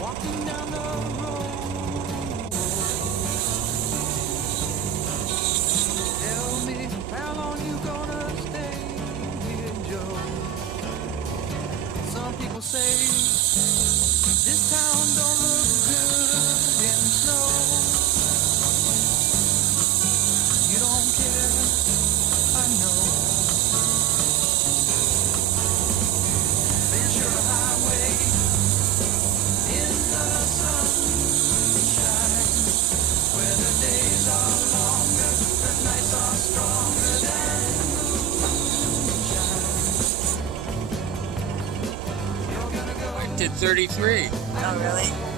walking down the road. Tell me how long you gonna stay here, Joe? Some people say this town don't look good in snow. You don't care, I know. Ventura Highway in the sunshine, where the days are longer, the nights are stronger than moonshine. You're gonna go. I did 33. Oh, really?